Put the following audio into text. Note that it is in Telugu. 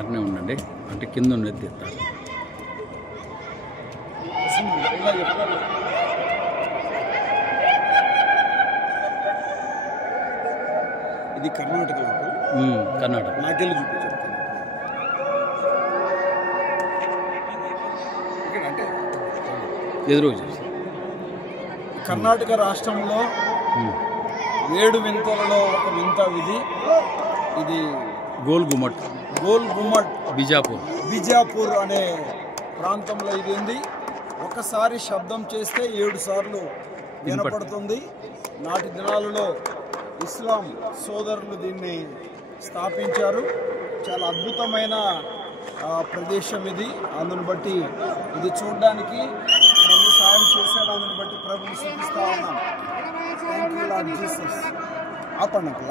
అట్నే ఉండండి, అంటే కింద ఉండేది తీస్తారు. ఇది కర్ణాటక. కర్ణాటక నాకెళ్ళి చూపించాను. అంటే ఎదురు కర్ణాటక రాష్ట్రంలో 7 వింతలలో ఒక వింత ఇది. ఇది గోల్ గుమ్మట్ బిజాపూర్ అనే ప్రాంతంలో ఇది ఉంది. ఒకసారి శబ్దం చేస్తే 7 సార్లు వినపడుతుంది. నాటి దినాలలో ఇస్లాం సోదరులు దీన్ని స్థాపించారు. చాలా అద్భుతమైన ప్రదేశం ఇది. అందుని బట్టి ఇది చూడడానికి ప్రభు సాయం చేశాడు. అందుని బట్టి ప్రభుని చూపిస్తా ఉన్నాం. Thank you lord Jesus. ఆపండి.